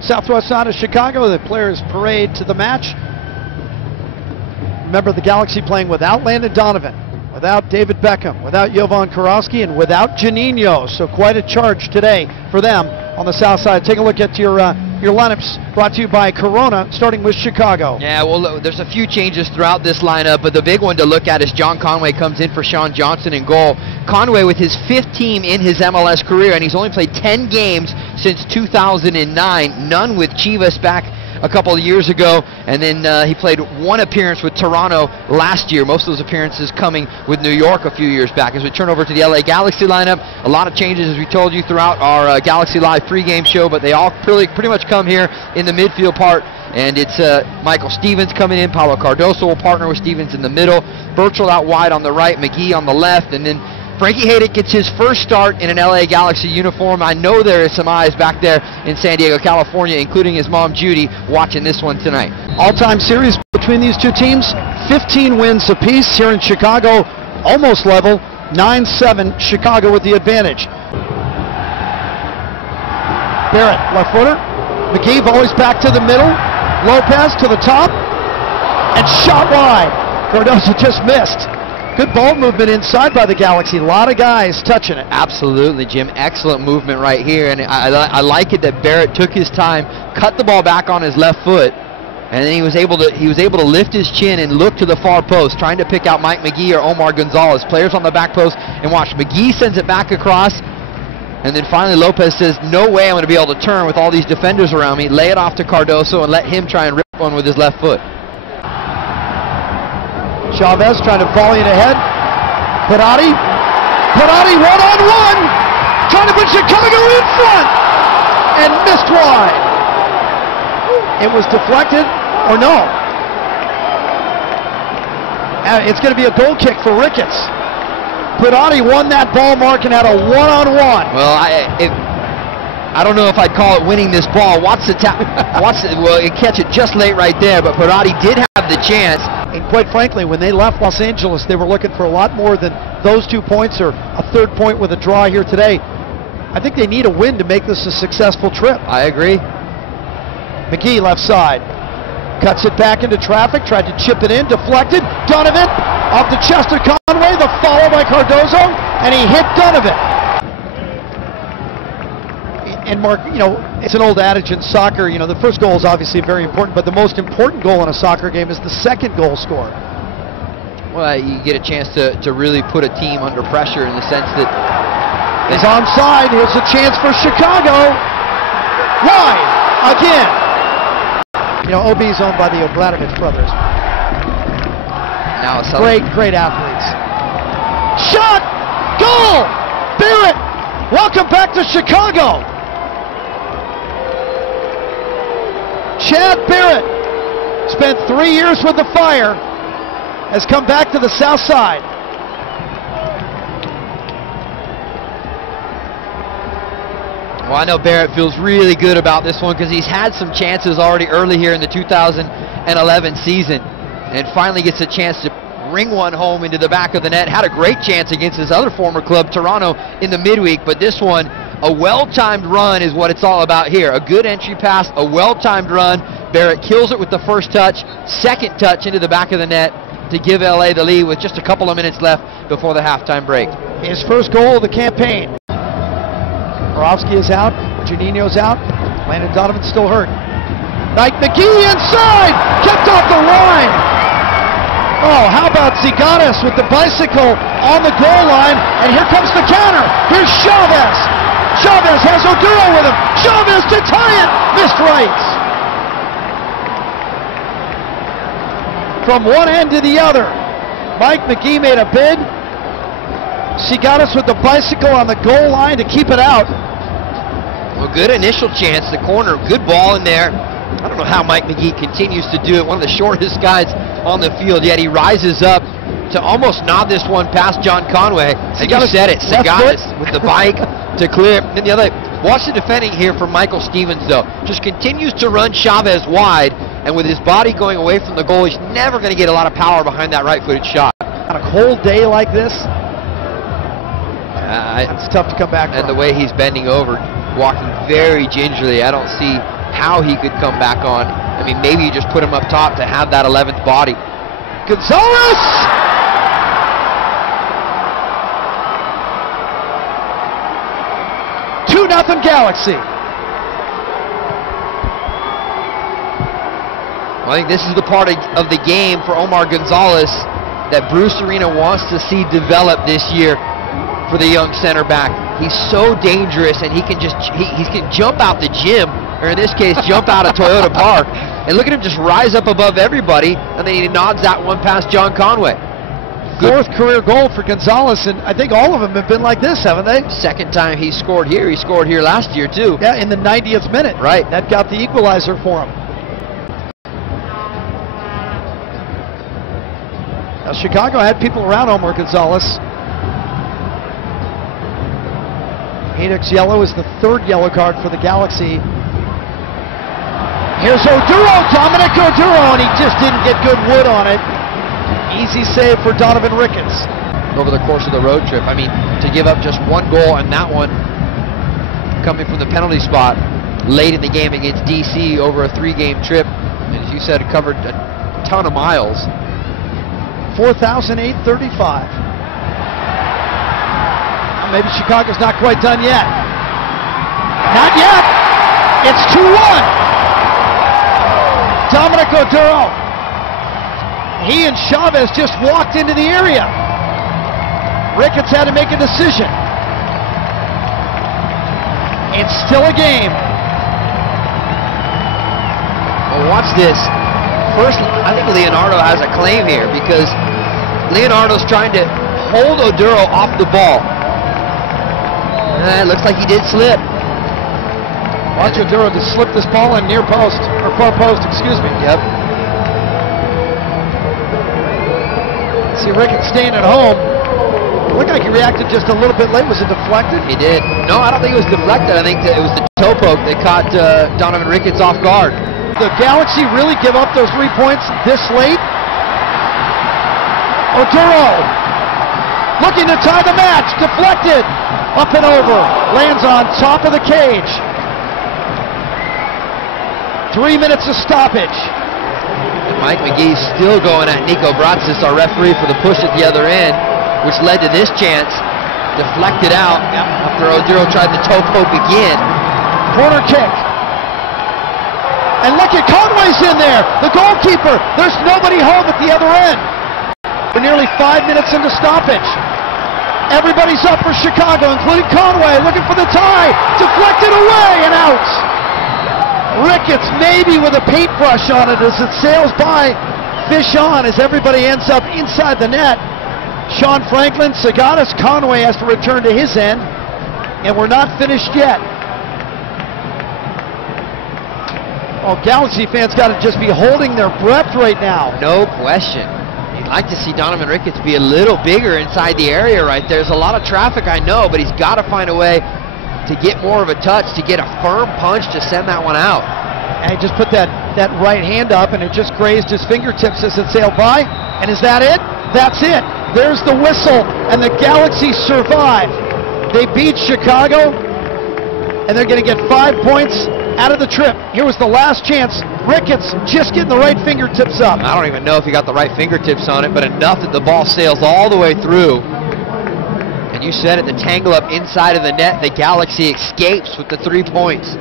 southwest side of Chicago. The players parade to the match. Remember, the Galaxy playing without Landon Donovan, without David Beckham, without Jovan Kirovski, and without Juninho. So quite a charge today for them on the south side. Take a look at your lineups brought to you by Corona, starting with Chicago. Yeah, well, look, there's a few changes throughout this lineup, but the big one to look at is John Conway comes in for Sean Johnson in goal. Conway with his 5th team in his MLS career, and he's only played 10 games since 2009, none with Chivas back a couple of years ago, and then he played 1 appearance with Toronto last year, most of those appearances coming with New York a few years back. As we turn over to the LA Galaxy lineup, a lot of changes, as we told you, throughout our Galaxy Live pregame show, but they all pretty much come here in the midfield part, and it's Michael Stevens coming in. Paulo Cardoso will partner with Stevens in the middle, Burchell out wide on the right, McGee on the left, and then Frankie Hejduk gets his first start in an LA Galaxy uniform. I know there is some eyes back there in San Diego, California, including his mom, Judy, watching this one tonight. All-time series between these two teams, 15 wins apiece. Here in Chicago, almost level, 9-7, Chicago with the advantage. Barrett, left footer. McGee always back to the middle. Lopez to the top, and shot wide. Cardoso just missed. Good ball movement inside by the Galaxy. A lot of guys touching it. Absolutely, Jim. Excellent movement right here. And I like it that Barrett took his time, cut the ball back on his left foot, and then he was able to lift his chin and look to the far post, trying to pick out Mike McGee or Omar Gonzalez. Players on the back post, and watch. McGee sends it back across, and then finally Lopez says, no way I'm going to be able to turn with all these defenders around me. Lay it off to Cardoso and let him try and rip one with his left foot. Chavez trying to volley it ahead. Pirotti one-on-one, trying to put Chicago in front, and missed wide. It was deflected, or no. It's going to be a goal kick for Ricketts. Pirotti won that ball mark and had a one-on-one. Well, I don't know if I'd call it winning this ball. Well, he catch it just late right there, but Pirotti did have the chance. And quite frankly, when they left Los Angeles, they were looking for a lot more than those 2 points or a 3rd point with a draw here today. I think they need a win to make this a successful trip. I agree. McGee left side. Cuts it back into traffic, tried to chip it in, deflected. Donovan off the chest of Conway, the follow by Cardoso, and he hit Donovan. And Mark, it's an old adage in soccer, the first goal is obviously very important, but the most important goal in a soccer game is the second goal scored. Well, you get a chance to really put a team under pressure in the sense that... He's onside. Here's a chance for Chicago. Wide again. OB is owned by the Obradovic brothers. Now great athletes. Shot! Goal! Barrett! Welcome back to Chicago. Chad Barrett spent 3 years with the Fire, has come back to the south side. Well, I know Barrett feels really good about this one because he's had some chances already early here in the 2011 season, and finally gets a chance to ring one home into the back of the net. Had a great chance against his other former club, Toronto, in the midweek, but this one, a well-timed run is what it's all about here. A good entry pass, a well-timed run. Barrett kills it with the first touch, second touch into the back of the net to give LA the lead with just a couple of minutes left before the halftime break. His first goal of the campaign. Kirovski is out, Juninho's out, Landon Donovan's still hurt. Mike McGee inside, kept off the line. Oh, how about Ziganis with the bicycle on the goal line, and here comes the counter. Here's Chavez. Chavez has Oduro with him. Chavez to tie it, missed right. From one end to the other, Mike McGee made a bid. Ziganis with the bicycle on the goal line to keep it out. Well, good initial chance, the corner, good ball in there. I don't know how Mike McGee continues to do it, one of the shortest guys on the field, yet he rises up to almost nod this one past John Conway. And you said it, Ziganis with the bike to clear. And the other, watch the defending here for Michael Stevens, though. Just continues to run Chavez wide, and with his body going away from the goal, he's never going to get a lot of power behind that right-footed shot. On a cold day like this, it's tough to come back from. And the way he's bending over, walking very gingerly, I don't see how he could come back on. I mean, maybe you just put him up top to have that 11th body. Gonzalez! 2-0 Galaxy. Well, I think this is the part of the game for Omar Gonzalez that Bruce Arena wants to see develop this year for the young center back. He's so dangerous, and he can jump out the gym, or in this case, jump out of Toyota Park. And look at him just rise up above everybody, and then he nods that one past John Conway. Fourth career goal for Gonzalez, and I think all of them have been like this, haven't they? Second time he scored here. He scored here last year, too. Yeah, in the 90th minute. Right. That got the equalizer for him. Now, Chicago had people around Omar Gonzalez. Haydock's yellow is the third yellow card for the Galaxy. Here's Oduro, Dominic Oduro, and he just didn't get good wood on it. Easy save for Donovan Ricketts. Over the course of the road trip, I mean, to give up just one goal, and that one coming from the penalty spot late in the game against DC over a 3-game trip, and as you said, it covered a ton of miles. 4,835. Maybe Chicago's not quite done yet. Not yet. It's 2-1. Dominic Oduro. He and Chavez just walked into the area. Ricketts had to make a decision. It's still a game. Well, watch this. First, I think Leonardo has a claim here because Leonardo's trying to hold Oduro off the ball. It looks like he did slip. Watch Oduro to slip this ball in near post, or far post, excuse me. Yep. See Ricketts staying at home. It looked like he reacted just a little bit late. Was it deflected? He did. No, I don't think it was deflected. I think that it was the toe poke that caught Donovan Ricketts off guard. The Galaxy really give up those 3 points this late? Oduro looking to tie the match. Deflected. Up and over. Lands on top of the cage. 3 minutes of stoppage. And Mike McGee still going at Nico Bratsis, our referee, for the push at the other end, which led to this chance. Deflected out after Oduro tried the toe poke again. Corner kick. And look at Conway's in there. The goalkeeper. There's nobody home at the other end. We're nearly 5 minutes into stoppage. Everybody's up for Chicago, including Conway, looking for the tie. Deflected away and out. Ricketts maybe with a paintbrush on it as it sails by. Fish on as everybody ends up inside the net. Sean Franklin, Sagadas, Conway has to return to his end. And we're not finished yet. Oh, Galaxy fans got to just be holding their breath right now. No question. You'd like to see Donovan Ricketts be a little bigger inside the area right there. There's a lot of traffic, I know, but he's got to find a way to get more of a touch, to get a firm punch to send that one out. And he just put that right hand up, and it just grazed his fingertips as it sailed by. And is that it? That's it. There's the whistle, and the Galaxy survive. They beat Chicago, and they're going to get 5 points out of the trip. Here was the last chance. Ricketts just getting the right fingertips up. I don't even know if he got the right fingertips on it, but enough that the ball sails all the way through. And you said it, the tangle up inside of the net, the Galaxy escapes with the 3 points.